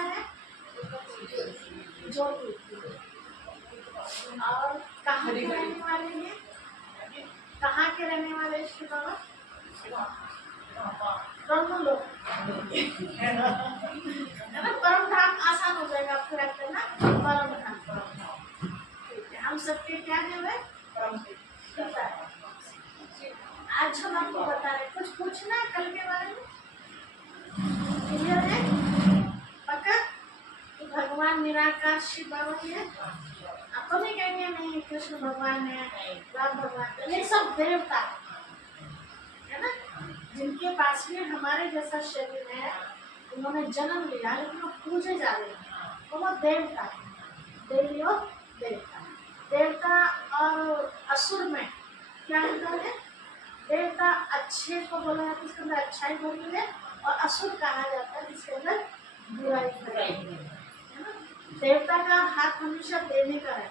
सा है? जोधपुर। और कहाँ के रहने वाले हैं? कहाँ के रहने वाले इसके बाबा? ब्रह्मलोक है ना। परम धाम आसान हो जाएगा आपको याद करना, परम धाम। ठीक है, हम सबके क्या है वे? परम पिता है। आज हम आपको बता रहे, कुछ पूछना है कल के बारे में? क्लियर है? पक्का? तो भगवान निराकार शिव बाबा है। आप तो नहीं कहेंगे नहीं कृष्ण भगवान है, राम भगवान, ये सब देवता है ना, जिनके पास में हमारे जैसा शरीर है, उन्होंने जन्म लिया लेकिन वो पूजे जा रहे हैं, तो वो देवता है। देवी और देवता, देवता और असुर में क्या अंतर है? देवता अच्छे को बोला जाता है, जिसके अंदर अच्छाई भरी है, और असुर कहा जाता है जिसके अंदर बुराई भरी है ना। देवता का हाथ हमेशा देने का है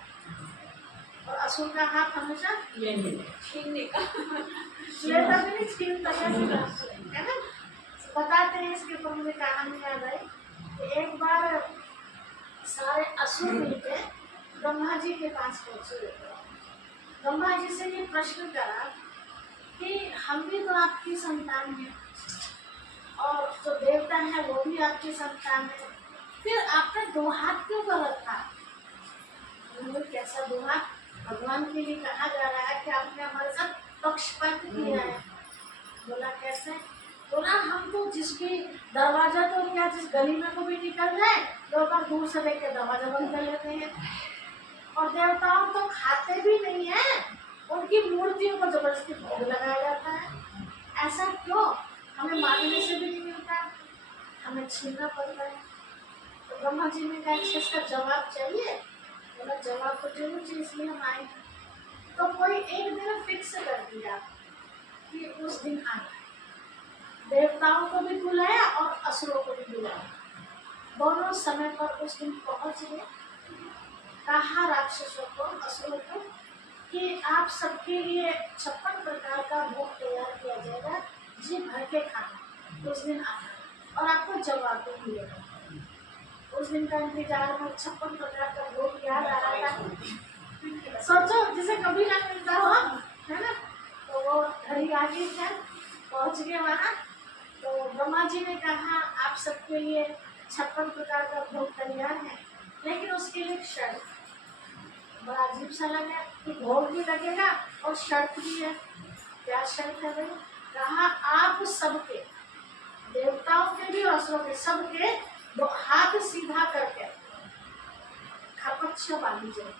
और असुर का हाथ हमेशा छीनने का। लेता भी नहीं, छीनता है ना। बताते हैं, इसके ऊपर मुझे कहानी याद आई कि एक बार सारे असुर मिलकर ब्रह्मा जी के पास पहुंचे। ब्रह्मा जी से ये प्रश्न करा कि हम भी तो आपकी संतान हैं और जो देवता है वो भी आपकी संतान है, फिर आपने दो हाथ क्यों कर रखा? कैसा दो हाथ? भगवान के लिए कहा जा रहा है कि आपने हमारे साथ पक्षपात किया है। बोला कैसे? बोला हम तो जिस भी दरवाजा तो क्या, जिस गली में को भी निकल जाए लोग दूर से लेकर दरवाजा बंद कर लेते हैं, और देवताओं तो खाते भी नहीं है, उनकी मूर्तियों को जबरदस्ती भोग लगाया जाता है। ऐसा क्यों? हमें मांगने से भी नहीं मिलता, हमें छीनना पड़ता है। तो ब्रह्मा जी ने कहा इसका जवाब चाहिए? बोला जवाब तो जरूर चाहिए, इसलिए हम आए। तो कोई एक दिन फिक्स कर दिया कि उस दिन आना, देवताओं को भी बुलाया और असुरों को भी बुलाया, दोनों समय पर उस दिन पहुंच गए। कहा राक्षसों को, असुरों को कि आप सबके लिए 56 प्रकार का भोग तैयार किया जाएगा, जी भर के खाना, उस दिन आना और आपको जवाब भी मिलेगा। उस दिन का इंतजार में 56 प्रकार का भोग याद आ रहा था। सोचो जिसे कभी ना मिलता हो, है ना। तो वो घड़ी आ गई है, पहुंच गए वहाँ। तो ब्रह्मा जी ने कहा आप सबके लिए 56 प्रकार का भोग तैयार है, लेकिन उसके लिए शर्त। बड़ा अजीब सा लगा कि भोग भी लगेगा और शर्त भी है। क्या शर्त है भाई? कहा आप सबके, देवताओं के भी और असुरों के, सबके दो हाथ सीधा करके खपच्छ बांधी जाए।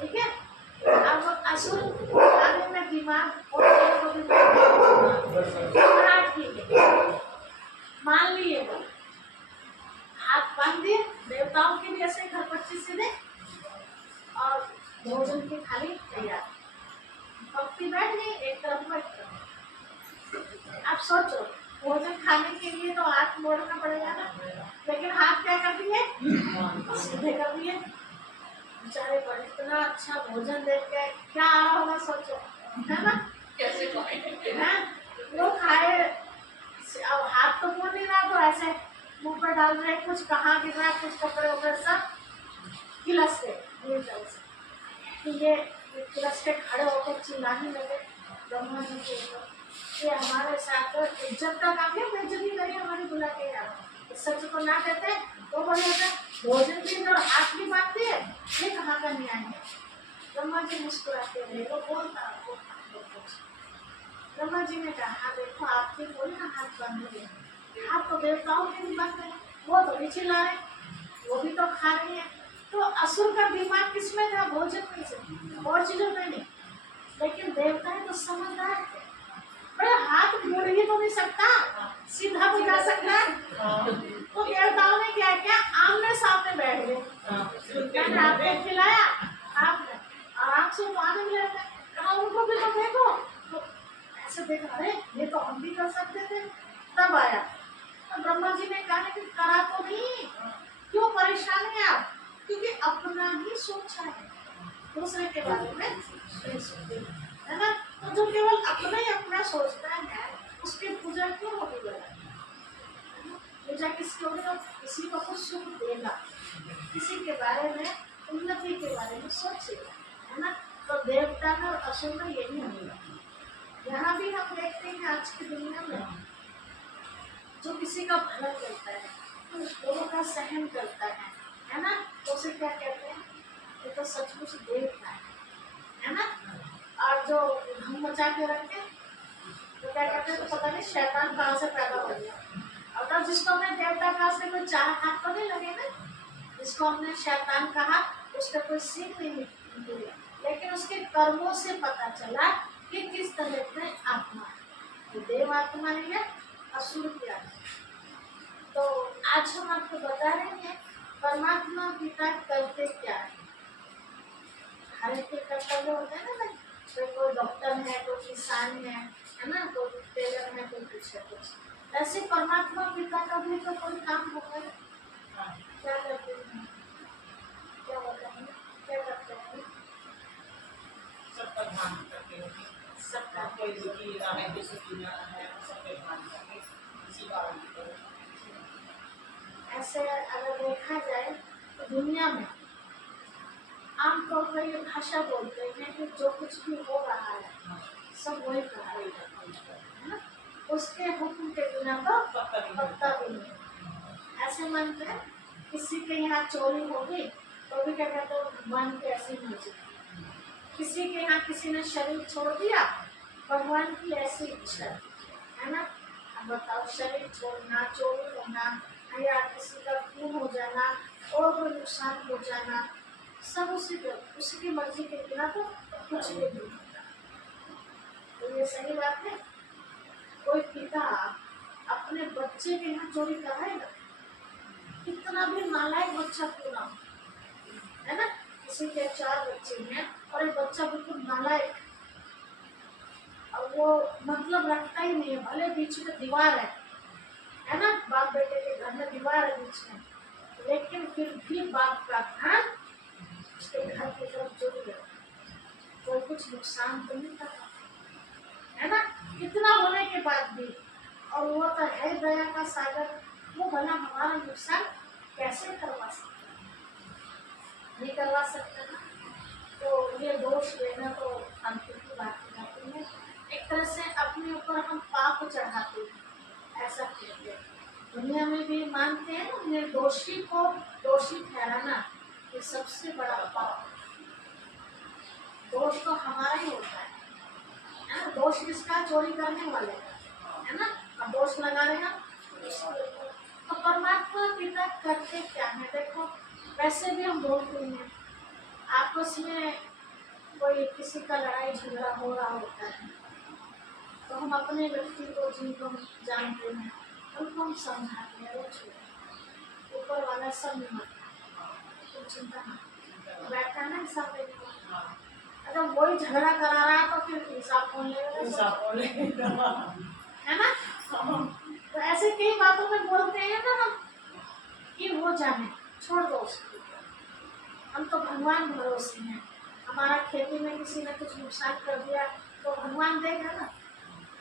ठीक है? अब असुर आने में दिमाग और मान लिए, हाथ बांध दिए, देवताओं के भी ऐसे खरपच्ची सीधे और भोजन की थाली तैयार। भक्ति बैठ गई एक तरफ में। आप सोचो भोजन खाने के लिए तो हाथ मोड़ना पड़ेगा ना, लेकिन हाथ क्या कर दिए? सीधे कर दिए। बेचारे पर इतना अच्छा भोजन देख के क्या आ रहा होगा सोचो, है ना। कैसे वो खाए, अब हाथ तो मोड़ नहीं रहा, तो ऐसे मुंह पर डाल रहे, कुछ कहाँ गिर रहा है, कुछ कपड़े वपड़े सब गिलस के कि ये गिलस के खड़े होकर चिल्लाने लगे ब्रह्मा जी के ऊपर कि हमारे साथ इज्जत का काम है, बेइज्जती करी हमारी बुला के यहाँ, सच को ना कहते तो बोले भोजन की और हाथ भी बांधते हैं, ये कहाँ का न्याय है। ब्रह्मा जी मुस्कुराते रहे, वो बोलता ब्रह्मा जी ने कहा देखो आपके बोले ना हाथ बांधे, हाथ तो देवताओं के भी बांध रहे, वो तो भी चिल्ला रहे, वो भी तो खा रही है। तो असुर का दिमाग किसमें था? भोजन में से, और चीजों में नहीं। लेकिन देवता है तो समझदार थे, बड़े हाथ मोड़ ही तो नहीं सकता, सीधा बुझा सकता है। तो देवताओं ने क्या किया? आमने सामने बैठ गए, मैंने आपको खिलाया, आपने आराम से तो आनंद लेते, कहा उनको भी तो देखो, तो ऐसे देखा अरे ये तो हम भी कर सकते थे। तब आया तो ब्रह्मा जी ने कहा कि करा तो नहीं, क्यों परेशान है आप? क्योंकि अपना ही सोचा है, दूसरे के बारे में नहीं सोचते, है ना। तो जो केवल अपना ही अपना सोचता है उसकी पूजा क्यों होगी? पूजा किसकी होगी तो किसी को कुछ सुख देगा, किसी के बारे में उन्नति के बारे में सोचेगा, है ना। तो देवता में और असुर में यही होगा। यहाँ भी हम देखते हैं आज की दुनिया में जो किसी का भला करता है तो लोगों का सहन करता है ना, तो उसे क्या कहते हैं, ये तो सचमुच देवता है ना। और जो हम मचा के रखते तो क्या कहते हैं, तो पता नहीं शैतान कहाँ से पैदा हो गया। और तब जिसको हमने देवता कहा से कोई चार हाथ तो नहीं लगे ना, जिसको हमने शैतान कहा उसका कोई सीख नहीं मिली, लेकिन उसके कर्मों से पता चला कि किस तरह से आत्मा है, तो देव आत्मा है, असुर की आत्मा। तो आज हम आपको बता रहे हैं परमात्मा पिता करते क्या है। हर एक के कर्तव्य होते हैं ना, कोई डॉक्टर है, कोई किसान है ना, कोई टेलर है, कोई कुछ है कुछ। ऐसे परमात्मा पिता का भी तो कोई काम होगा। क्या करते हैं, क्या बताएंगे, क्या करते हैं, सबका ध्यान करते हैं, सबका कोई दुखी है, कोई सुखी है, सबके ध्यान करके किसी का ऐसे अगर देखा जाए तो दुनिया में आमतौर पर ये भाषा बोलते हैं कि जो कुछ भी हो रहा है सब वही कर रहा है ना, उसके हुक्म के बिना तो पत्ता भी नहीं। ऐसे मानते हैं किसी के यहाँ चोरी होगी तो भी क्या कहते हैं, भगवान की ऐसी मर्जी। किसी के यहाँ किसी ने शरीर छोड़ दिया, भगवान की ऐसी इच्छा है ना। अब बताओ, शरीर छोड़ना, चोरी होना या किसी का खून हो जाना और कोई नुकसान हो जाना, सब उसी की मर्जी के बिना तो कुछ भी नहीं होता। तो ये सही बात है। कोई पिता अपने बच्चे के यहाँ चोरी कराएगा, कितना भी नालायक बच्चा क्यों ना हो, है ना। किसी के 4 बच्चे हैं और एक बच्चा बिल्कुल नालायक और वो मतलब रखता ही नहीं है, भले बीच में दीवार है ना, बाप बेटे के घर में दीवार है बीच में, लेकिन फिर भी बाप का ध्यान उसके घर की तरफ जरूर है, कोई कुछ नुकसान तो नहीं करता, है ना। इतना होने के बाद भी, और वो तो है दया का सागर, वो भला हमारा नुकसान कैसे करवा सकता, नहीं करवा सकता ना। तो ये दोष लेना तो अंतिम की बात हो जाती है, एक तरह से अपने ऊपर हम पाप चढ़ाते हैं, ऐसा कहते हैं। दुनिया में भी मानते हैं ना, निर्दोषी को दोषी ठहराना ये सबसे बड़ा पाप। दोष तो हमारा ही होता है ना, दोष किसका, चोरी करने वाले का, है ना, अब दोष लगा रहे हैं। तो परमात्मा पिता करते क्या है, देखो वैसे भी हम बोलते हैं आपस में कोई किसी का लड़ाई झगड़ा हो रहा होता है तो हम अपने व्यक्ति को जिनको हम जानते हैं उनको हम समझाते हैं, वो ऊपर वाला सब तुम चिंता ना, बैठा है ना हिसाब लेने को। अगर वही झगड़ा करा रहा है तो फिर हिसाब कौन लेगा, है ना। तो ऐसे कई बातों में बोलते हैं ना हम कि वो जाने, छोड़ दो उसको, हम तो भगवान भरोसे हैं। हमारा खेती में किसी ने कुछ नुकसान कर दिया तो भगवान देगा ना।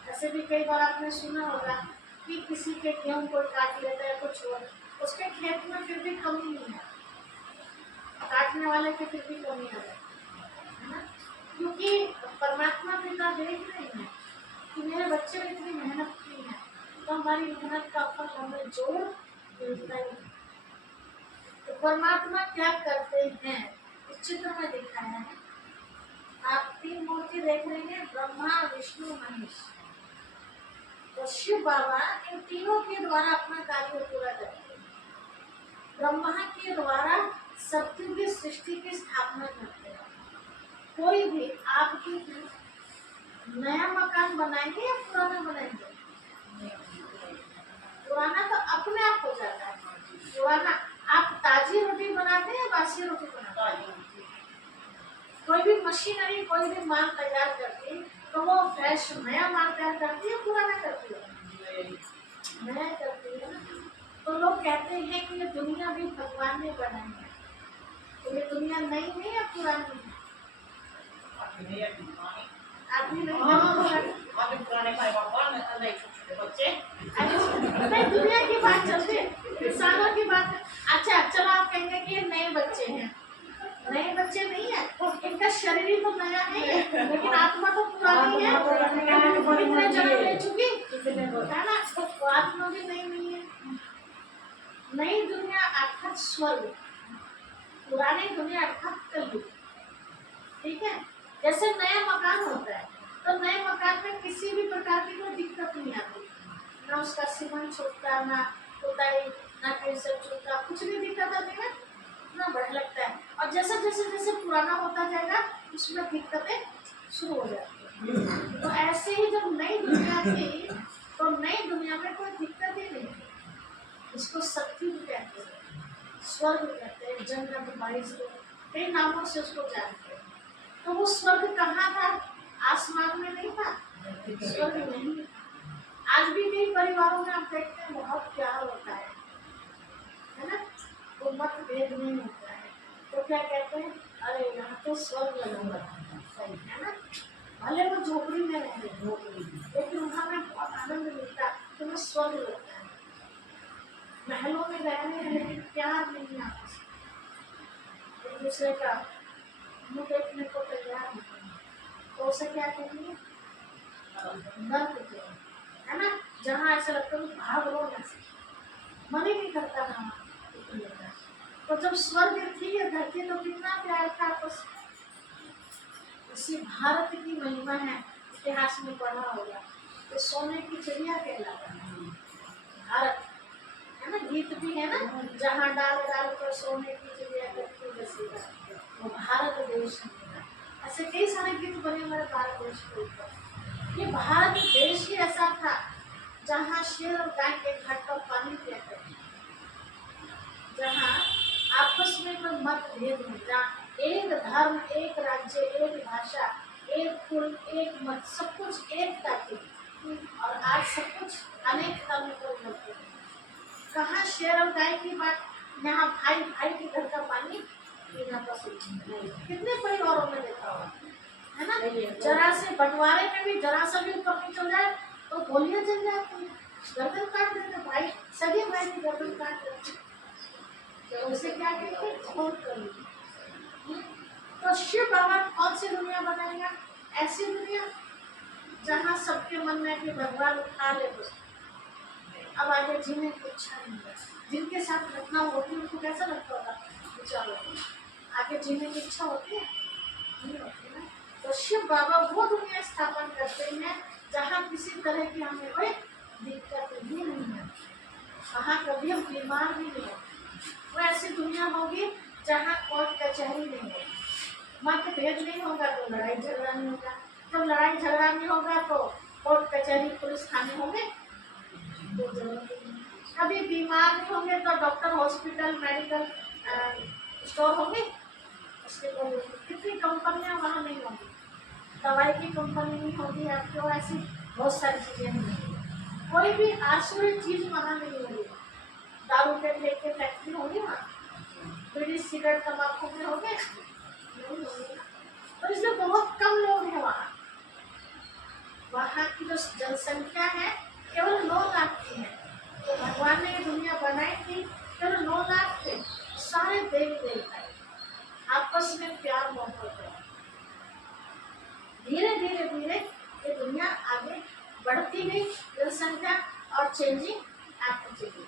ऐसे भी कई बार आपने सुना होगा कि किसी के गेहूं कोई काट लेता है कुछ और, उसके खेत में फिर भी कमी नहीं है, काटने वाले की फिर भी कमी है ना, क्योंकि परमात्मा पिता देख रहे हैं कि मेरे बच्चे ने इतनी मेहनत की है तो हमारी मेहनत का फल हमें जोर मिलता ही। तो परमात्मा क्या करते हैं इस चित्र में दिखाया है। आप 3 मूर्ति देख रहे हैं, ब्रह्मा विष्णु महेश। तो शिव बाबा इन तीनों के द्वारा अपना कार्य पूरा करते हैं। ब्रह्मा के द्वारा सत्य की सृष्टि की स्थापना करते हैं। कोई भी आपकी नया मकान बनाएंगे या पुराना बनाएंगे, पुराना तो अपने आप हो जाता है, पुराना आप ताजी रोटी बनाते हैं या बासी रोटी बनाते हैं। कोई भी मशीनरी कोई भी माल तैयार करती है तो वो फ्रेश नया माल तैयार करती है, पुराना करती है, नया करती है ना। तो लोग कहते हैं कि ये दुनिया भी भगवान ने बनाई है, तो ये दुनिया नई नहीं है, पुरानी है। आदमी नहीं, दुनिया की बात चल रही है स्वर्ग, पुरानी दुनिया अर्थात कलयुग। ठीक है, जैसे नया मकान होता है तो नए मकान में किसी भी प्रकार की कोई दिक्कत नहीं आती, ना उसका सीमेंट छूटता, ना पुताई, ना कहीं से छूटता, कुछ भी दिक्कत आती है ना, बढ़ लगता है। और जैसे जैसे जैसे पुराना होता जाएगा उसमें दिक्कतें शुरू हो जाती है। तो ऐसे ही जब नई दुनिया थी तो नई दुनिया में कोई दिक्कत ही नहीं थी। इसको सतयुग कहते हैं, स्वर्ग कहते हैं, जन्नत, बारिश, कई नामों से उसको जानते हैं। तो वो स्वर्ग कहाँ था? आसमान में नहीं था, स्वर्ग नहीं था। आज भी कई परिवारों में आप देखते हैं बहुत प्यार होता है ना, वो मतभेद नहीं होता है। तो क्या कहते हैं, अरे यहाँ तो स्वर्ग लगा हुआ है, सही है ना, भले वो झोपड़ी में रह रहे लेकिन वहाँ में बहुत आनंद मिलता है, तो वो स्वर्ग लगता है। महलों में रह रहे हैं लेकिन प्यार नहीं आपस में, एक दूसरे का मुँह देखने को तैयार नहीं, तो उसे क्या कहेंगे, नर्क कहेंगे, है ना, जहाँ ऐसा लगता है भाग रो ना, मन ही नहीं करता ना। तो जब स्वर्ग थी या धरती तो कितना प्यार था आपस में। इसी भारत की महिमा है, इतिहास में पढ़ा होगा, तो सोने की चिड़िया कहलाता है भारत, है ना, गीत भी है ना, जहाँ डाल डाल कर सोने की चिड़िया करती बसेगा, वो भारत देश है मेरा। ऐसे कई सारे गीत बने हमारे भारत देश के ऊपर। ये भारत देश ही ऐसा था जहाँ शेर और गाय के घाट पर पानी पिया करते, जहाँ आपस में कोई मतभेद नहीं, जहाँ एक धर्म, एक राज्य, एक भाषा, एक कुल, एक मत, सब कुछ एक था। और आज सब कुछ अनेकता में परिवर्तित है। कहाँ शेर और गाय की बात, यहाँ भाई भाई के घर का पानी पीना पसंद नहीं। कितने परिवारों में देखा हुआ है ना, जरा से बंटवारे में भी जरा सा भी ऊपर नीचे हो जाए तो गोलियां चल जाती है, गर्दन काट देते भाई, सभी भाई की गर्दन काट देते, तो उसे क्या कहते हैं, खोल कर ली। तो शिव बाबा कौन सी दुनिया बनाएगा? ऐसी दुनिया जहाँ सबके मन में कि भगवान उठा ले, बस अब आगे जीने की इच्छा नहीं है। जिनके साथ घटना होती है उनको कैसा लगता होगा, विचार आगे जीने की इच्छा होती है, नहीं होती ना। तो शिव बाबा वो दुनिया स्थापन करते हैं जहाँ किसी तरह की हमें कोई दिक्कत ही नहीं है, वहाँ कभी हम बीमार भी नहीं होते। वो ऐसी दुनिया होगी जहाँ कोर्ट कचहरी नहीं होगी, मतभेद नहीं होगा तो लड़ाई झगड़ा नहीं होगा, जब लड़ाई झगड़ा नहीं होगा तो कोर्ट कचहरी पुलिस थाने होंगे, तो कभी बीमार नहीं होंगे तो डॉक्टर, हॉस्पिटल, मेडिकल स्टोर होंगे, उसके कितनी कंपनियां वहाँ नहीं होंगी, दवाई की कंपनी नहीं होगी, आपको ऐसी बहुत सारी चीजें नहीं होंगी, कोई भी आसुरी चीज वहाँ नहीं होगी, दारू के ठेके फैक्ट्री होगी वहाँ, बीड़ी सिगरेट तम्बाकू में होंगे नहीं होंगे, तो इसलिए बहुत कम लोग हैं वहाँ। वहाँ की जो जनसंख्या है केवल 9 लाख की है, तो भगवान ने ये दुनिया बनाई थी केवल 9 लाख थे, सारे देवी देवता आपस में प्यार मोहब्बत है। धीरे धीरे धीरे ये दुनिया आगे बढ़ती गई, जनसंख्या और चेंजिंग आती गई।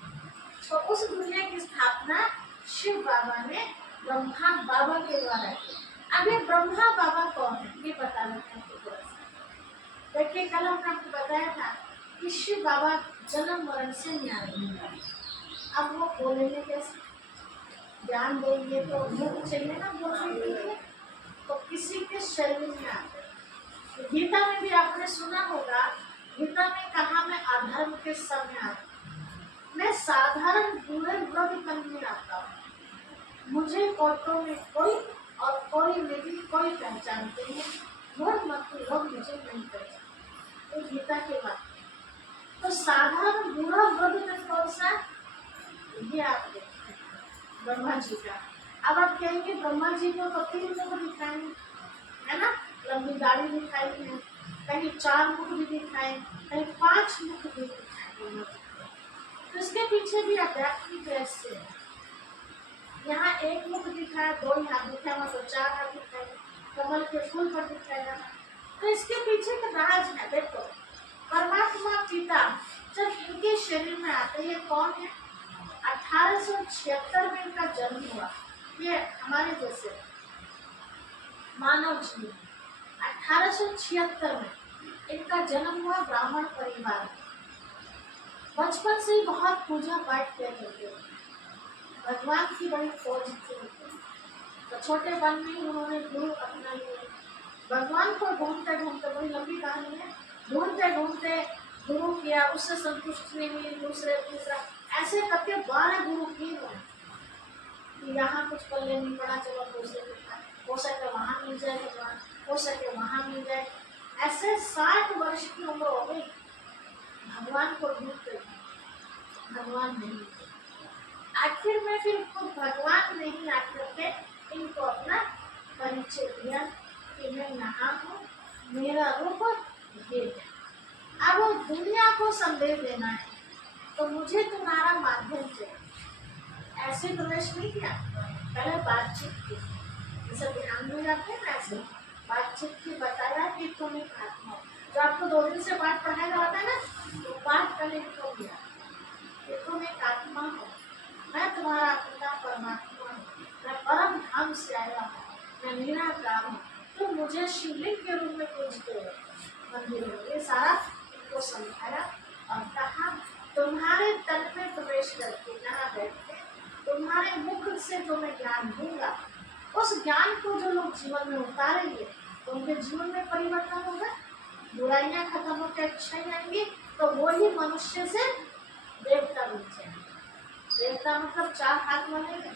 तो उस दुनिया की स्थापना शिव बाबा ने ब्रह्मा बाबा के द्वारा की। अब ये ब्रह्मा बाबा कौन है ये बताना है थोड़ा सा। देखिए कल हमने आपको बताया था कि शिव बाबा जन्म मरण से न्यारी है। अब वो बोलेंगे कैसे, ज्ञान देंगे तो मुख चाहिए ना बोलने के लिए, तो किसी के शरीर में आते। गीता में भी आपने सुना होगा, गीता में कहा मैं अधर्म के समय आता, मैं साधारण बूढ़े व्रत करने आता हूँ, मुझे औरतों में कोई और कोई में भी कोई पहचानते हैं, बहुत मत लोग मुझे नहीं पहचानते। तो गीता के बात, तो साधारण बूढ़ा व्रत में कौन सा, ये आप देखते हैं ब्रह्मा जी का। अब आप कहेंगे ब्रह्मा जी को तो 3 मुख दिखाए है ना, लंबी दाढ़ी दिखाई है, कहीं 4 मुख भी दिखाए, कहीं 5 मुख भी दिखाए। तो इसके पीछे भी आध्यात्मिक रहस्य है। यहाँ 1 मुख दिखाया, 2 हाथ दिखाया, तो 4 हाथ दिखाए, कमल के फूल पर दिखाया। तो इसके पीछे का राज है। देखो परमात्मा पिता जब इनके शरीर में आते हैं, कौन है, 1876 में इनका जन्म हुआ। ये हमारे जैसे मानव जीवन 1876 में इनका जन्म हुआ ब्राह्मण परिवार में। बचपन से ही बहुत पूजा पाठ किया करते थे, भगवान की बड़ी खोज थी। तो छोटे वन में ही उन्होंने गुरु अपना लिया। भगवान को ढूंढते ढूंढते, बड़ी लंबी कहानी है, ढूंढते ढूंढते गुरु किया, उससे संतुष्ट नहीं हुई, दूसरे तीसरा ऐसे करके 12 गुरु किए उन्होंने। यहाँ कुछ पल्ले नहीं पड़ा, चलो दूसरे के पास, हो सके वहाँ मिल जाए भगवान, हो सके वहाँ मिल जाए। ऐसे 60 वर्ष की उम्र हो गई, भगवान को ढूंढते, भगवान नहीं मिले। आखिर में फिर खुद भगवान ने ही आकर के इनको अपना परिचय दिया कि मैं यहाँ हूँ, मेरा रूप ये है। अब दुनिया को संदेश देना है तो मुझे तुम्हारा माध्यम चाहिए। ऐसे प्रवेश नहीं किया, पहले बातचीत की, जैसे ध्यान में जाते हैं ना, ऐसे बातचीत की, बताया कि तुम एक आत्मा हो। जो आपको 2 दिन से पाठ पढ़ाया जाता है ना, तो पाठ पहले इनको दिया कि तुम एक आत्मा हो, मैं तुम्हारा पिता परमात्मा हूँ, मैं परम धाम से आया हूँ, मैं निराकार हूँ, तुम मुझे शिवलिंग के रूप में पूजते हो मंदिर में। ये सारा इनको समझाया और कहा तुम्हारे तन में प्रवेश करके यहाँ बैठ के तुम्हारे मुख से जो मैं ज्ञान दूंगा, उस ज्ञान को जो लोग जीवन में उतारेंगे तो उनके जीवन में परिवर्तन होगा, बुराइयां खत्म होकर अच्छाई आएंगी, तो वही मनुष्य से देवता बन जाएंगे। देवता मतलब 4 हाथ वाले हैं,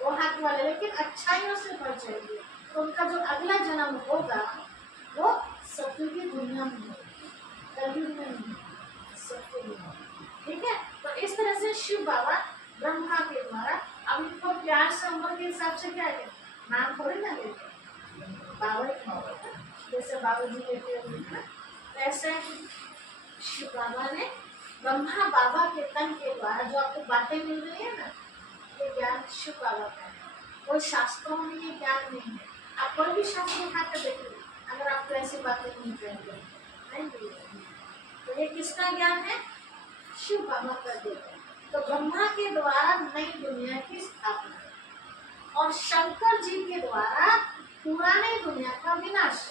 2 हाथ वाले, लेकिन अच्छाइयों से बढ़ जाएंगे। तो उनका जो अगला जन्म होगा वो सत्य की दुनिया में होगा, कलयुग में नहीं, सत्य में होगा। ठीक है, तो इस तरह से शिव बाबा ब्रह्मा के द्वारा, अब इनको प्यार से उम्र के हिसाब से क्या है, नाम थोड़ी ना लेते, बाबा जैसे बाबू जी लेते हैं, ऐसे शिव बाबा ने ब्रह्मा बाबा के तन के द्वारा जो आपको बातें मिल रही है ना, ये ज्ञान शिव बाबा का है। कोई शास्त्रों में ये ज्ञान नहीं है। आप कोई भी शास्त्र उठा कर देखिए, अगर आपको ऐसी बातें नहीं करेंगे नहीं मिलेगी। तो ये किसका ज्ञान है, शिव बाबा का देते हैं। तो ब्रह्मा के द्वारा नई दुनिया की स्थापना और शंकर जी के द्वारा पुरानी दुनिया का विनाश।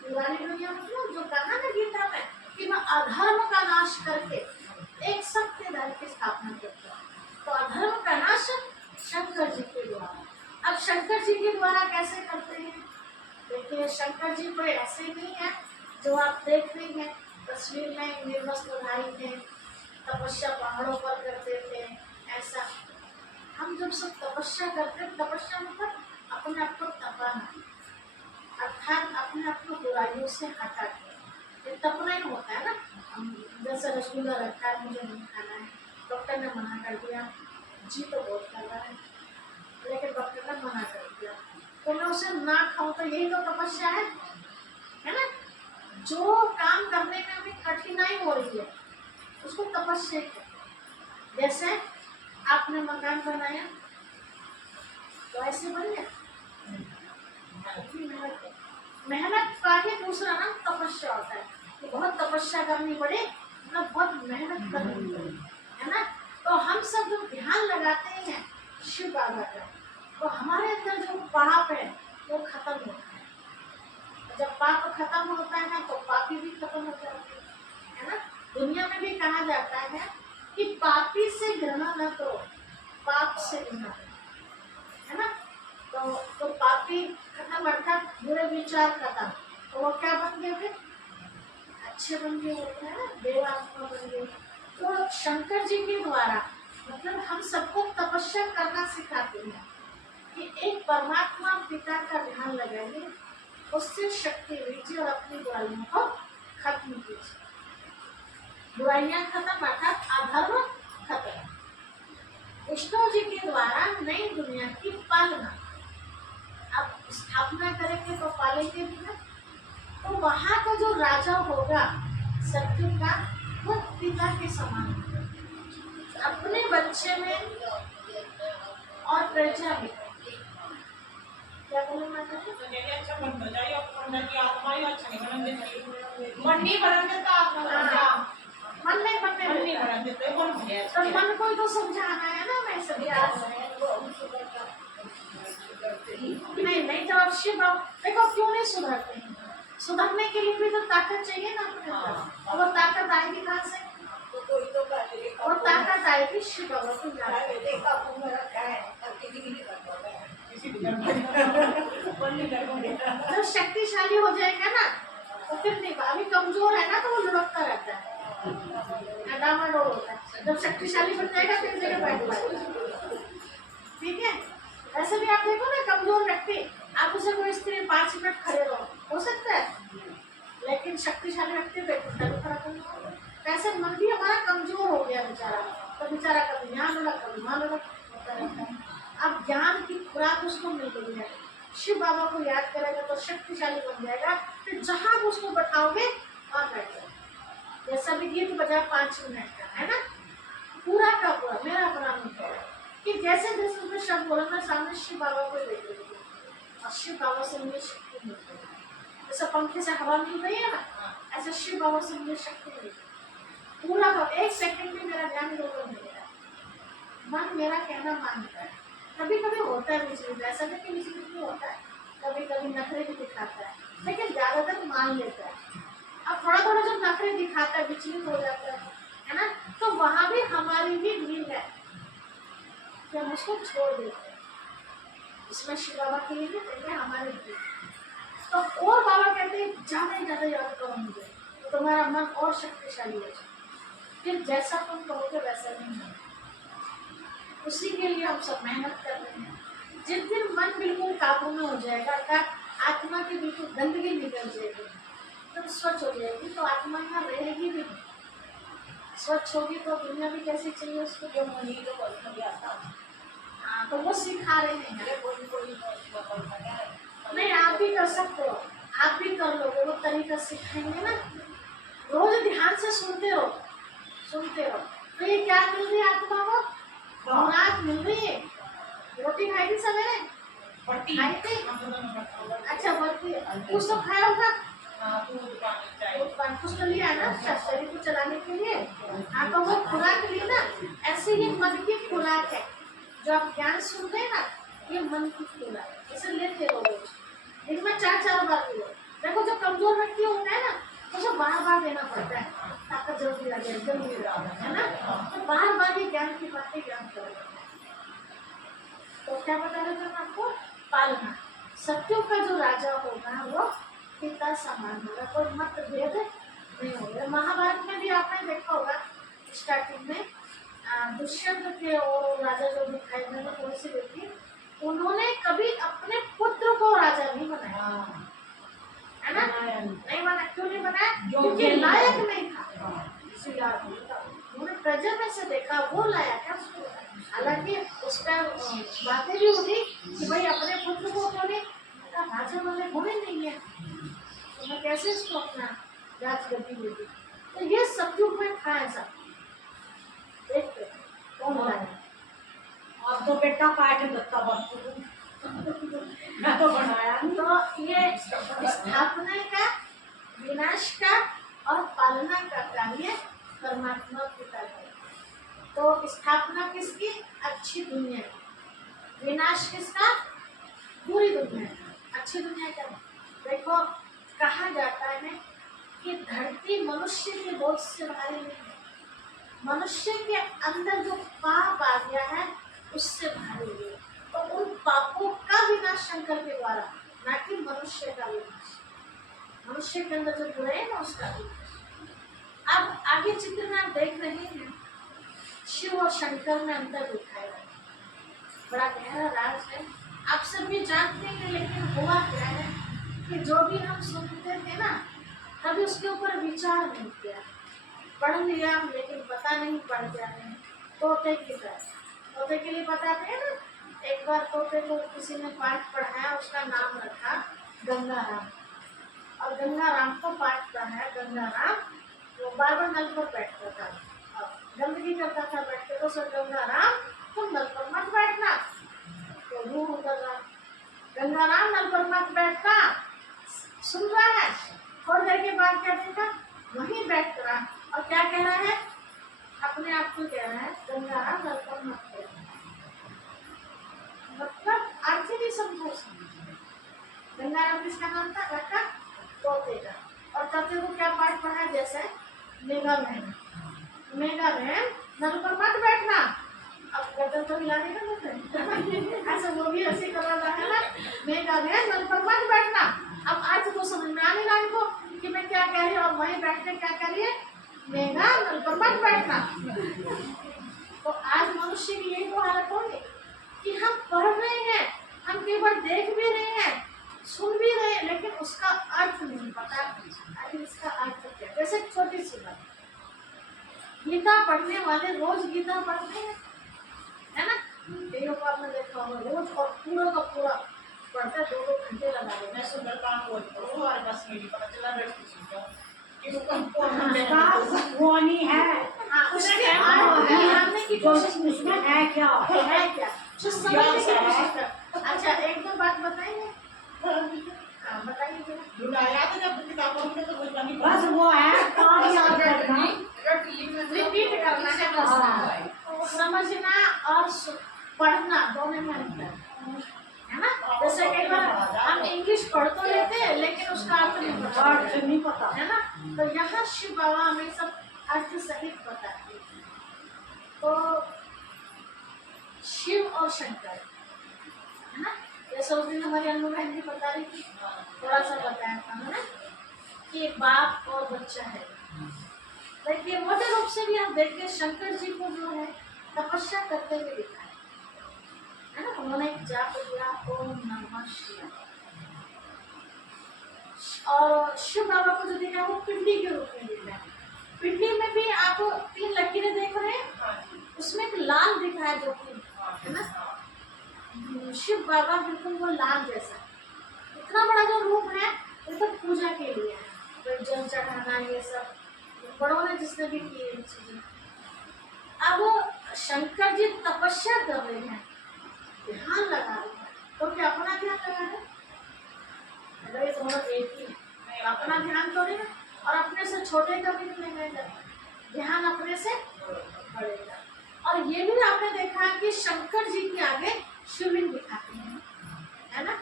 पुरानी दुनिया मतलब जो कहा ना गीता में कि मैं अधर्म का नाश करके एक सत्य धर्म की स्थापना करता हूँ। तो अधर्म का नाश शंकर जी के द्वारा। अब शंकर जी के द्वारा कैसे करते हैं, देखिए शंकर जी कोई ऐसे नहीं है जो आप देख रहे हैं तस्वीर में निर्वस्त्रधारी थे, तपस्या पहाड़ों पर करते थे। ऐसा हम जब सब तपस्या करते हैं, तपस्या मतलब अपने आप को तपाना, अर्थात अपने आप को बुराइयों से हटा के, तपना ही होता है ना। जैसे रसगुल्ला रखा है, मुझे नहीं खाना है, डॉक्टर ने मना कर दिया, जी तो बहुत कर रहा है लेकिन डॉक्टर ने मना कर दिया, तो मैं उसे ना खाऊं, तो यही तो तपस्या है ना। जो काम करने में हमें कठिनाई हो रही है उसको तपस्या है। जैसे आपने मकान बनाया तो ऐसे बन गया, मेहनत का ही दूसरा नाम तपस्या होता है। तो बहुत तपस्या करनी पड़े, मतलब बहुत मेहनत करनी पड़े, है ना। तो हम सब जो ध्यान लगाते हैं शिव बाबा का, तो हमारे अंदर जो पाप है वो खत्म होता है। जब पाप खत्म होता है ना तो पापी भी खत्म हो जाते है ना। दुनिया में भी कहा जाता है कि पापी से घृणा न करो, पाप से घृणा है ना। तो पापी खत्म अर्थात बुरे विचार खत्म, तो वो क्या बन गए फिर, अच्छे बन गए होते हैं ना, देवात्मा बन गए। तो शंकर जी के द्वारा मतलब हम सबको तपस्या करना सिखाते हैं कि एक परमात्मा पिता का ध्यान लगाइए, उससे शक्ति लीजिए और अपनी बुराइयों को खत्म कीजिए। बुराइयां खत्म अर्थात अधर्म खत्म। विष्णु जी के द्वारा नई दुनिया की पालना, अब स्थापना करेंगे तो पालेंगे भी ना। तो वहां का जो राजा होगा सत्य का, वो पिता के समान होगा, अपने बच्चे में और प्रजा में। क्या बोले माता जी, अच्छा बन जाए, आत्मा ही अच्छा नहीं बनने, मंडी बनने का आत्मा मन नहीं मन बनने नहीं देता बना देते मन भैया तो मन को ही तो समझाना है ना। मैं सभी आज नहीं नहीं, जब आप शिव देखो क्यों नहीं सुधरते हैं, सुधरने के लिए भी तो ताकत चाहिए ना अपने अंदर। और वो ताकत आएगी कहाँ से? तो कोई तो कर वो ताकत आएगी शिव बाबा को जाने। देखा कुंभ रखा है अब किसी की नहीं कर पाता है किसी भी धर्म का मन नहीं कर पाएगा। जब शक्तिशाली हो जाएगा ना तो फिर नहीं, अभी कमजोर है ना तो वो लुढ़कता रहता है, डामाडोल होता है। जब शक्तिशाली बन जाएगा फिर जगह बैठ पाएगा। ठीक है, ऐसे भी आप देखो ना कमजोर व्यक्ति, आप उसे कोई स्त्री 5 मिनट खड़े रहो, हो सकता है, लेकिन शक्तिशाली व्यक्ति बैठता है खड़ा करना। ऐसे मन भी हमारा कमजोर हो गया बेचारा, तो बेचारा कभी यहाँ लुढ़क कभी वहाँ लुढ़क होता रहता है। अब ज्ञान की खुराक उसको मिल गई है, शिव बाबा को याद करेगा तो शक्तिशाली बन जाएगा। फिर जहाँ आप उसको बैठाओगे वहाँ बैठ जाएगा। जैसा भी गीत बजा 5 मिनट का है ना, पूरा का पूरा मेरा प्रणाम है कि जैसे जैसे उसमें शब्द बोला मैं सामने शिव बाबा को देख रही हूँ और शिव बाबा से मुझे शक्ति मिल रही है। जैसे पंखे से हवा मिल रही है ना, ऐसे शिव बाबा से मुझे शक्ति मिल रही है। पूरा का 1 सेकंड में मेरा ध्यान इधर मिल गया, मन मेरा कहना मानता है। कभी कभी होता है विचलित, ऐसा नहीं कि विचलित नहीं होता है, कभी कभी नखरे भी दिखाता है, लेकिन ज्यादातर मान लेता है। अब थोड़ा थोड़ा जो नखरे दिखाता है विचलित हो जाता है ना, तो वहां भी हमारी भी भीड़ है कि हम उसको छोड़ देते हैं। इसमें शिव बाबा के लिए भी हमारे भी, तो और बाबा कहते हैं ज्यादा ही ज्यादा याद करो मुझे, तो तुम्हारा मन और शक्तिशाली हो जाए। फिर जैसा तुम कहोगे वैसा नहीं है, उसी के लिए हम सब मेहनत कर रहे हैं। जिस दिन मन बिल्कुल काबू में हो जाएगा, आत्मा की बिल्कुल गंदगी निकल जाएगी, जब स्वच्छ हो जाएगी तो आत्मा यहाँ रहेगी भी नहीं। स्वच्छ होगी तो दुनिया भी कैसी चाहिए उसको, जो मुनि तो बोलना भी आता है। हाँ तो वो सिखा रहे हैं। अरे कोई कोई तो बोलता है नहीं, आप भी कर सकते हो, आप भी कर लोगे, वो तरीका सिखाएंगे ना। रोज ध्यान से सुनते रहो, सुनते रहो। तो ये क्या मिल रही है आत्मा को? खुराक मिल रही है। रोटी खाई थी सवेरे, बढ़ती खाई थी, अच्छा बढ़ती है, कुछ तो खाया होगा, दूध पानी चाय कुछ तो लिया है ना शरीर को चलाने के लिए। हाँ तो वो खुराक ली ना, ऐसे ही मन की खुराक है। जो आप ज्ञान सुनते हैं ना, ये मन की खुराक है, इसे लेते रहो रोज, दिन में 4-4 बार लो। देखो जो कमजोर व्यक्ति होता है ना, उसे बार बार देना पड़ता है, ताकत जल्दी आ जाए, जल्दी है ना, तो बार बार ये ज्ञान की बातें ज्ञान करेगा। तो क्या बता रहे थे हम आपको? पालना। सत्यों का जो राजा होगा वो पिता समान होगा, कोई मतभेद नहीं होगा। महाभारत में भी आपने देखा होगा स्टार्टिंग में दुष्यंत के और राजा जो दिखाई गए थोड़ी सी व्यक्ति, उन्होंने कभी अपने पुत्र को राजा नहीं बनाया, है ना? नहीं बना, क्यों नहीं बनाया? क्योंकि लायक नहीं था, इसीलिए उन्होंने प्रजा में से देखा वो लायक है उसको। हालांकि उस पर बातें भी उठी कि भाई अपने पुत्र को क्यों नहीं राजा वाले गुण नहीं है, तो मैं कैसे इसको अपना राजगद्दी देती। तो ये सत्युग में था ऐसा, देखते कौन लाया। अब तो बेटा पाठ दत्ता बन मैं तो बनाया तो ये स्थापना का, विनाश का और पालना का कार्य परमात्मा पिता है। तो स्थापना किसकी? अच्छी दुनिया की। विनाश किसका? बुरी दुनिया का। अच्छी दुनिया का देखो, कहा जाता है कि धरती मनुष्य के बोझ से भारी नहीं है, मनुष्य के अंदर जो पाप आ गया है उससे भारी है। तो उन पापों का विनाश शंकर के द्वारा, ना कि मनुष्य का विनाश। मनुष्य के अंदर जो बुरे है ना उसका विनाश। अब आगे चित्र में आप देख रहे हैं शिव और शंकर में अंतर दिखाया है, बड़ा गहरा राज है, आप सब भी जानते हैं। लेकिन हुआ क्या है कि जो भी हम सुनते थे ना, कभी उसके ऊपर विचार नहीं किया, पढ़ लिया लेकिन पता नहीं पढ़ जाने। तोते की तरह, तोते के लिए बताते हैं ना, एक बार तोते को किसी ने पाठ पढ़ाया, उसका नाम रखा गंगाराम, और गंगाराम को पाठ पढ़ाया गंगाराम। वो बार बार नल पर बैठता था और गंदगी करता था बैठ के, तो सर गंगाराम तुम नल पर मत बैठना, तो वो उतर रहा गंगाराम नल पर मत बैठना, सुन रहा है। थोड़ी देर के बाद क्या देखा, वहीं बैठ रहा और क्या कह रहा है, अपने आप को कह रहा है गंगा नल पर मत फेंकना। मतलब अर्थ ही नहीं समझो उसने। गंगाराम किसका नाम था, रखा तोते का। और तोते को क्या पाठ पढ़ा है, जैसे मेगा बहन, मेगा बहन नल पर मत बैठना। अब गर्दन तो हिला देगा ना ऐसा, वो भी ऐसे कर रहा है ना, मेगा बहन नल पर मत बैठना। अब आज तो समझ में आने लगा इनको कि मैं क्या कह रही हूँ, और वहीं बैठ के क्या कह रही है, मेगा नल पर मत बैठना। तो आज मनुष्य की यही तो हालत होगी कि हम पढ़ रहे हैं, हम केवल देख भी रहे हैं, सुन भी रहे हैं, लेकिन उसका अर्थ नहीं पता। आखिर इसका अर्थ क्या। जैसे छोटी सी बात, गीता पढ़ने वाले रोज गीता पढ़ते हैं, है ना, कईयों को आपने देखा होगा रोज, और पूरा का पूरा पढ़ते 2-2 घंटे लगा देते मैं हैं। सुंदरकांड रोज पढ़ूं और बस मेरी पता चला बैठ के सुनता हूँ कि वो वो नहीं है, हाँ, उसके अर्थ जानने की कोशिश नहीं उसमें है क्या, है क्या, जो समझने की कोशिश कर। अच्छा, 1-2 बात बताएंगे, हाँ बताइए जरा। ढूंढाया था जब किताबों में तो कुछ नहीं बस वो है काम याद रखना, रिपीट करना है बस, समझना और पढ़ना दोनों में अंतर है ना। जैसे कई बार हम इंग्लिश पढ़ तो लेते हैं, लेकिन उसका अर्थ नहीं पता, अर्थ नहीं पता है ना। तो यहाँ शिव बाबा हमें सब अर्थ सहित बताते हैं। तो शिव और शंकर, है ना, जैसे उस दिन हमारी अनु बहन भी बता रही थी, थोड़ा सा बताया था ना, कि एक बाप और बच्चा है। देखिए मोटे रूप से भी हम देखिए शंकर जी को जो है तपस्या करते हुए दिखा है ना, उन्होंने एक जाप दिया ओम नमः शिवाय। और शिव बाबा को जो दिखा वो पिंडी के रूप में दिखा है। पिंडी में भी आप 3 लकीरें देख रहे हैं, उसमें एक लाल दिखा है जो कि, है ना, शिव बाबा बिल्कुल वो लाल जैसा। इतना बड़ा जो रूप है वो तो पूजा के लिए है, तो जल चढ़ाना ये सब बड़ों ने जिसने भी किए चीजें। अब शंकर जी तपस्या कर रहे हैं, ध्यान लगा रहे हैं, तो क्या अपना ध्यान लगा रहे हैं, अरे दोनों एक ही है, अपना ध्यान तो नहीं, और अपने से छोटे का भी नहीं रहेगा, ध्यान अपने से बढ़ेगा। और ये भी आपने देखा है कि शंकर जी के आगे शिवलिंग दिखाते हैं, है ना।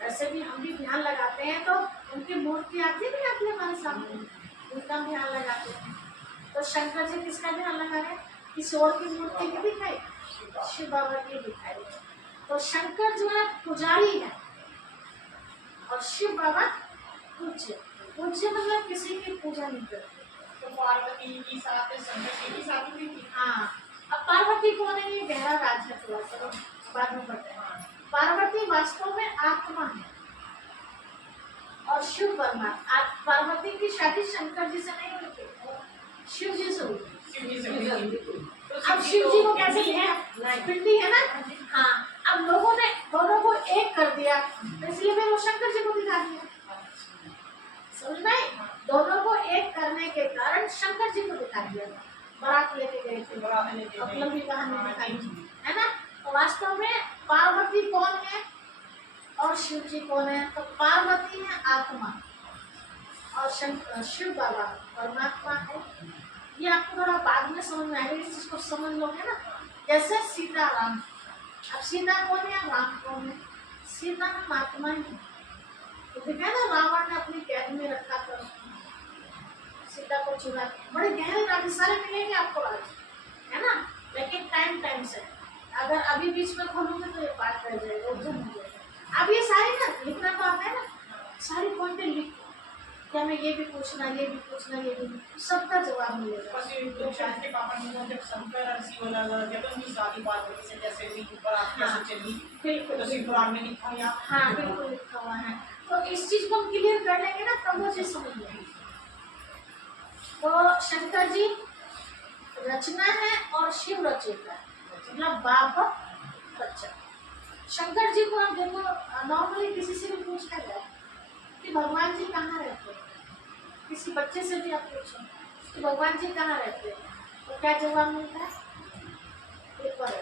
वैसे भी हम भी ध्यान लगाते हैं तो उनकी मूर्ति आती है हमारे सामने, उनका ध्यान लगाते हैं। तो शंकर जी किसका ध्यान लगा रहे हैं, किसी और की मूर्ति की दिखाई, शिव बाबा की दिखाई। तो शंकर जो है पुजारी है और शिव बाबा पूज्य। पूज्य मतलब किसी की पूजा नहीं करते। तो पार्वती की साथ शंकर की साथ भी थी। हाँ, अब पार्वती कौन है, ये गहरा राज है, थोड़ा सा बाद में पढ़ते हैं। पार्वती वास्तव में आत्मा है और शिव परमात्मा। पार्वती की शादी शंकर जी से नहीं हुई थी, शिव जी से हुई। अब शिव जी को कैसे है, पिंडी है ना, हाँ। अब लोगों ने दोनों को एक कर दिया, इसलिए फिर वो शंकर जी को दिखा दिया, समझ में। दोनों को एक करने के कारण शंकर जी को दिखा दिया। बारात लेके गए थे, लंबी कहानी दिखाई, है ना। तो वास्तव में पार्वती कौन है और शिव जी कौन है, तो पार्वती है आत्मा और शिव बाबा परमात्मा है। ये आपको थोड़ा बाद में समझ में आएगा, इस चीज को समझ लोगे ना। जैसे सीता राम, अब सीता कौन है, राम कौन है, सीता हम आत्मा ही। तो देखा ना, रावण ने अपनी कैद में रखा था सीता को चुरा के। बड़े गहरे राज सारे मिलेंगे आपको आज, है ना, लेकिन टाइम से। अगर अभी बीच में खोलूंगे तो ये बात रह जाएगा, उलझन हो जाएगा। अब ये सारी ना लिखना तो आता है ना, सारी पॉइंटें लिख क्या, मैं ये भी पूछना, ये भी पूछना, ये भी, सबका जवाब मिलेगा। के पापा ने जब शंकर और शिव जब उनकी शादी पार्वती से जैसे हुई, ऊपर आप कैसे चली, बिल्कुल तो शिव पुराण में लिखा हुआ। हाँ बिल्कुल लिखा हुआ है। तो इस चीज को हम क्लियर कर लेंगे ना, तब वो चीज समझ लेंगे। तो शंकर जी रचना है और शिव रचयिता है, मतलब बाप बच्चा। शंकर जी को हम देखो नॉर्मली किसी से भी पूछा जाए कि भगवान जी कहाँ रहते हैं, किसी बच्चे से भी आप पूछो कि भगवान जी कहाँ रहते हैं, तो क्या जवाब मिलता है, एक बार